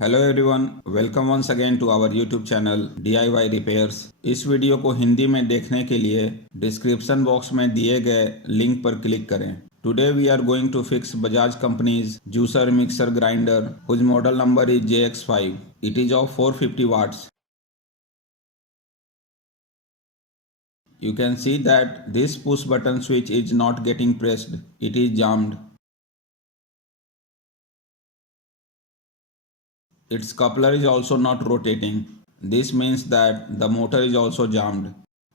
Hello everyone, welcome once again to our YouTube channel DIY repairs. इस वीडियो को हिंदी में देखने के लिए डिस्क्रिप्शन बॉक्स में दिए गए लिंक पर क्लिक करें। Today we are going to fix Bajaj company's juicer mixer grinder whose model number is jx5. It is of 450 watts. You can see that this push button switch is not getting pressed. It is jammed. Its coupler is also not rotating. This means that the motor is also jammed.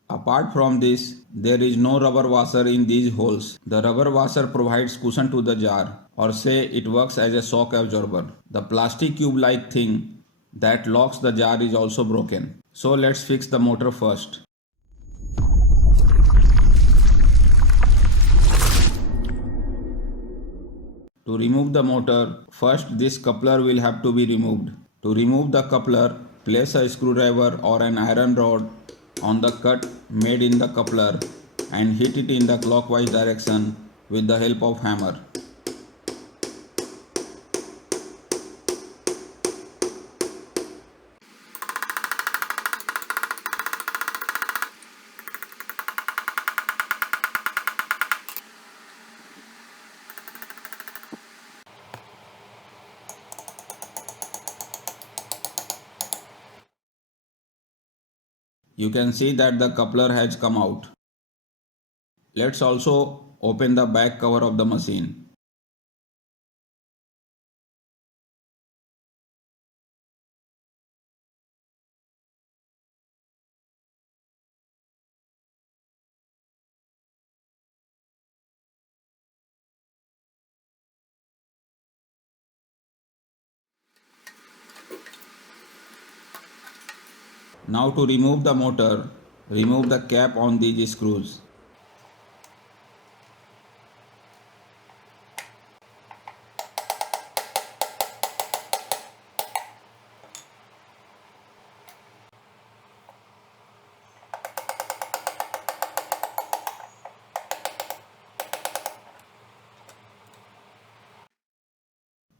Apart from this, there is no rubber washer in these holes. The rubber washer provides cushion to the jar, or say it works as a shock absorber. The plastic cube-like thing that locks the jar is also broken. So let's fix the motor first. To remove the motor, first this coupler will have to be removed. To remove the coupler, place a screwdriver or an iron rod on the cut made in the coupler and hit it in the clockwise direction with the help of hammer. You can see that the coupler has come out. Let's also open the back cover of the machine. Now to remove the motor, remove the cap on these screws.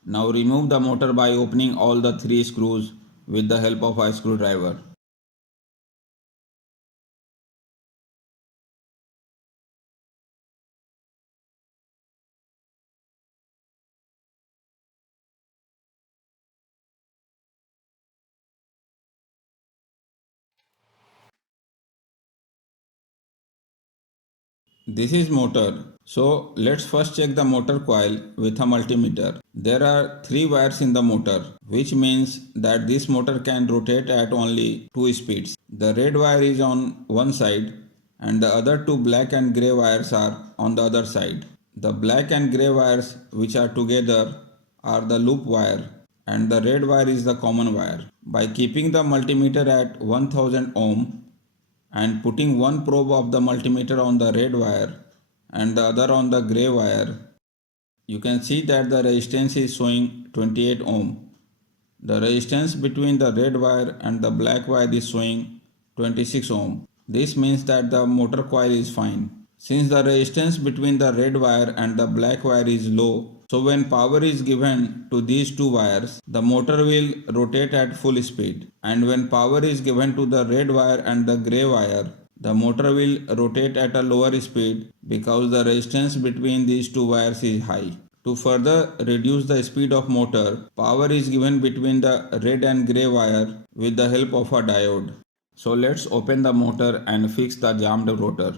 Now remove the motor by opening all the three screws with the help of a screwdriver. This is motor. So let's first check the motor coil with a multimeter. There are 3 wires in the motor, which means that this motor can rotate at only 2 speeds. The red wire is on one side and the other 2 black and grey wires are on the other side. The black and grey wires which are together are the loop wire and the red wire is the common wire. By keeping the multimeter at 1000 ohm and putting one probe of the multimeter on the red wire and the other on the grey wire, you can see that the resistance is showing 28 ohm. The resistance between the red wire and the black wire is showing 26 ohm. This means that the motor coil is fine. Since the resistance between the red wire and the black wire is low, so when power is given to these two wires, the motor will rotate at full speed. And when power is given to the red wire and the grey wire, the motor will rotate at a lower speed because the resistance between these two wires is high. To further reduce the speed of motor, power is given between the red and grey wire with the help of a diode. So let's open the motor and fix the jammed rotor.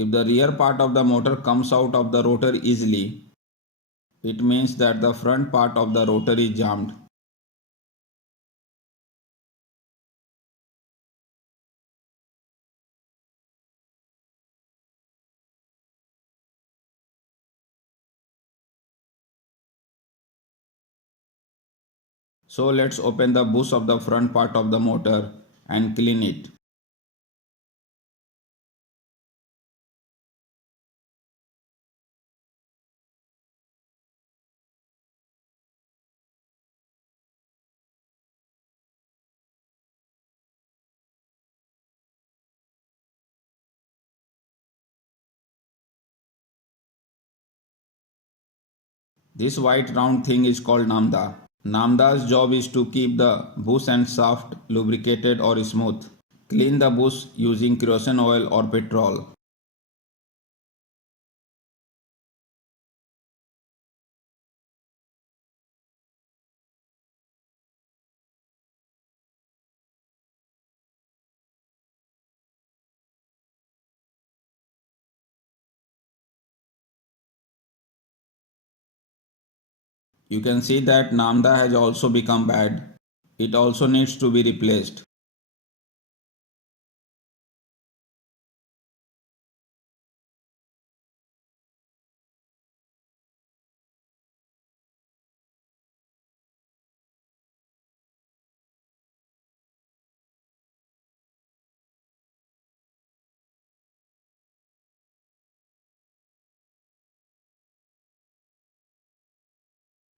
If the rear part of the motor comes out of the rotor easily, it means that the front part of the rotor is jammed. So let's open the bush of the front part of the motor and clean it. This white round thing is called namda. Namda's job is to keep the bush and shaft lubricated or smooth. Clean the bush using kerosene oil or petrol. You can see that namda has also become bad. It also needs to be replaced.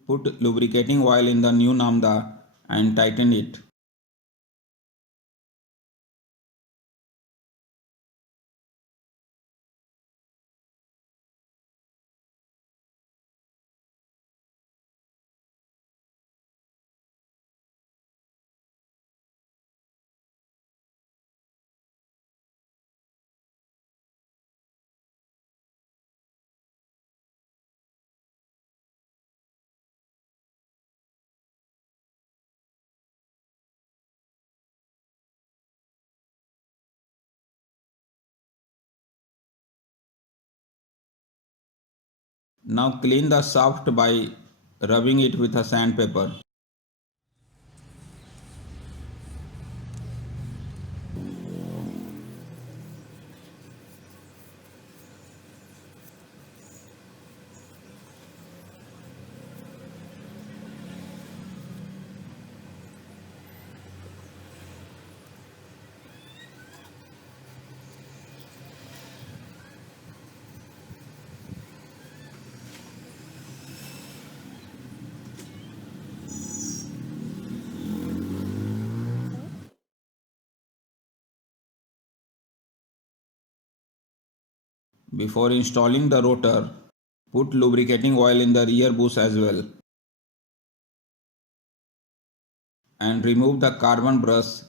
Put lubricating oil in the new namda and tighten it. Now clean the shaft by rubbing it with a sandpaper. Before installing the rotor, put lubricating oil in the rear bush as well and remove the carbon brush.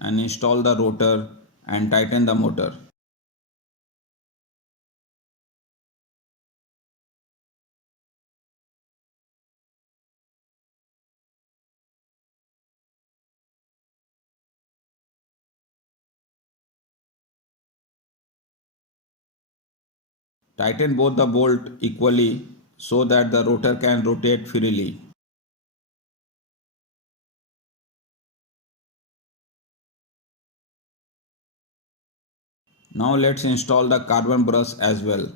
And install the rotor and tighten the motor. Tighten both the bolt equally so that the rotor can rotate freely. Now let's install the carbon brush as well.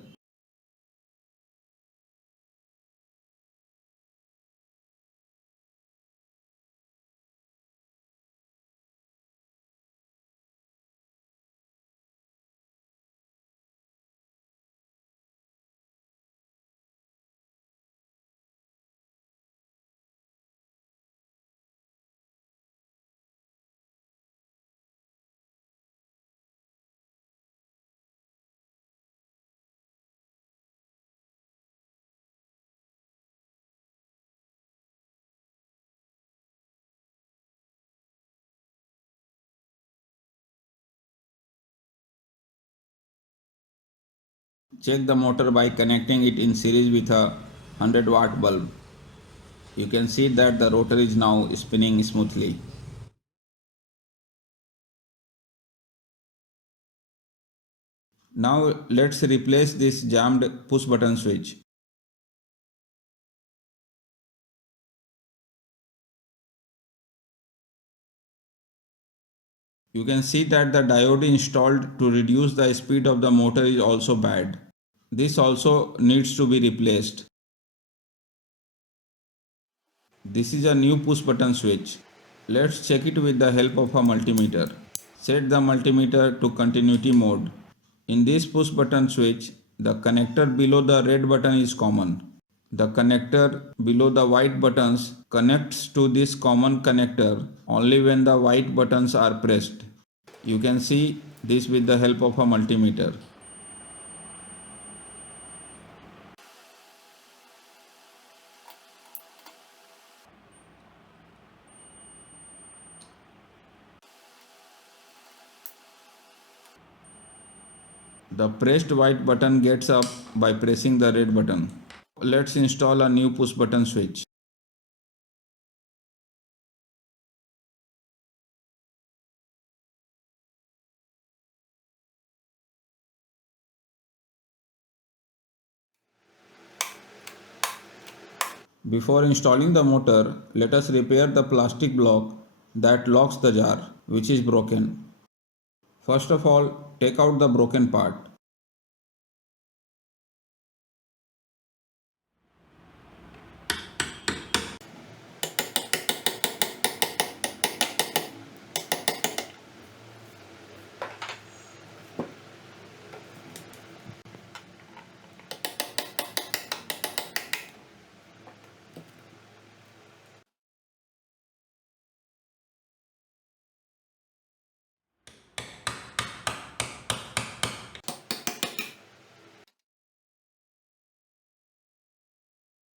Check the motor by connecting it in series with a 100-watt bulb. You can see that the rotor is now spinning smoothly. Now let's replace this jammed push button switch. You can see that the diode installed to reduce the speed of the motor is also bad. This also needs to be replaced. This is a new push button switch. Let's check it with the help of a multimeter. Set the multimeter to continuity mode. In this push button switch, the connector below the red button is common. The connector below the white buttons connects to this common connector only when the white buttons are pressed. You can see this with the help of a multimeter. The pressed white button gets up by pressing the red button. Let's install a new push button switch. Before installing the motor, let us repair the plastic block that locks the jar, which is broken. First of all, take out the broken part.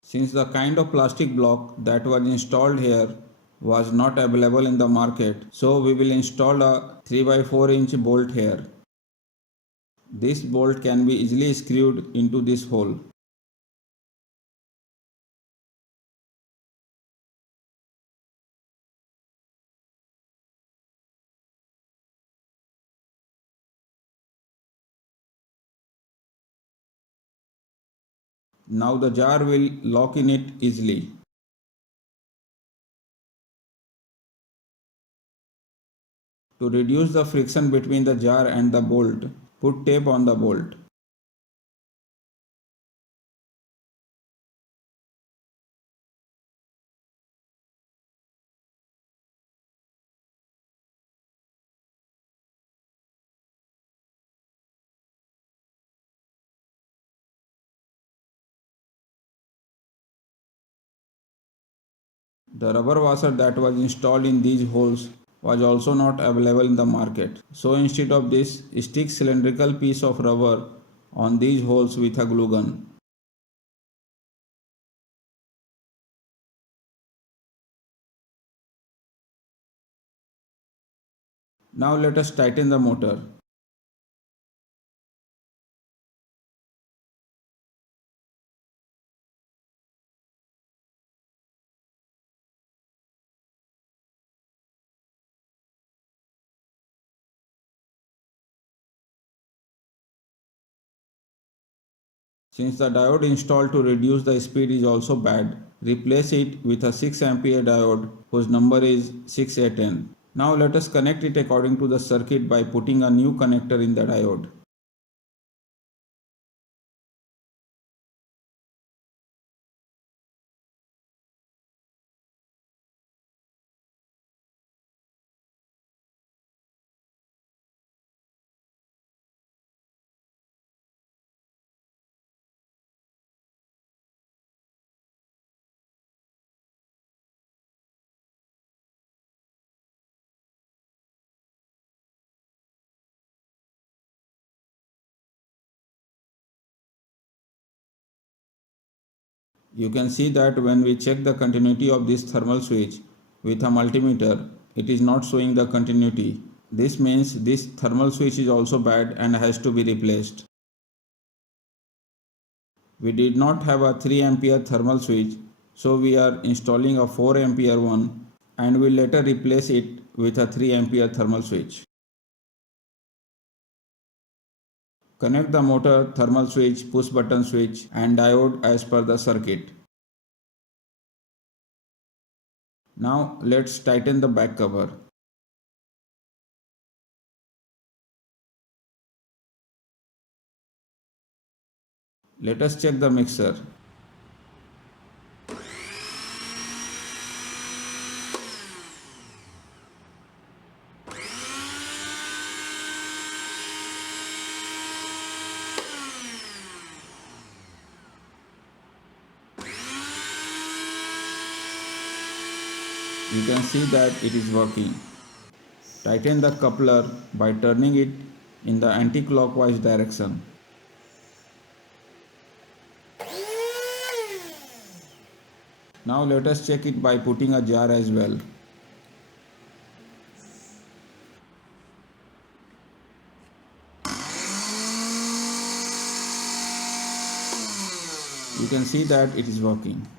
Since the kind of plastic block that was installed here was not available in the market, so we will install a 3 by 4 inch bolt here. This bolt can be easily screwed into this hole. Now the jar will lock in it easily. To reduce the friction between the jar and the bolt, put tape on the bolt. The rubber washer that was installed in these holes was also not available in the market. So instead of this, stick cylindrical piece of rubber on these holes with a glue gun. Now let us tighten the motor. Since the diode installed to reduce the speed is also bad, replace it with a 6 ampere diode whose number is 6810. Now let us connect it according to the circuit by putting a new connector in the diode. You can see that when we check the continuity of this thermal switch with a multimeter, it is not showing the continuity. This means this thermal switch is also bad and has to be replaced. We did not have a 3 ampere thermal switch, so we are installing a 4 ampere one and will later replace it with a 3 ampere thermal switch. Connect the motor, thermal switch, push button switch and diode as per the circuit. Now let's tighten the back cover. Let us check the mixer. You can see that it is working. Tighten the coupler by turning it in the anti-clockwise direction. Now let us check it by putting a jar as well. You can see that it is working.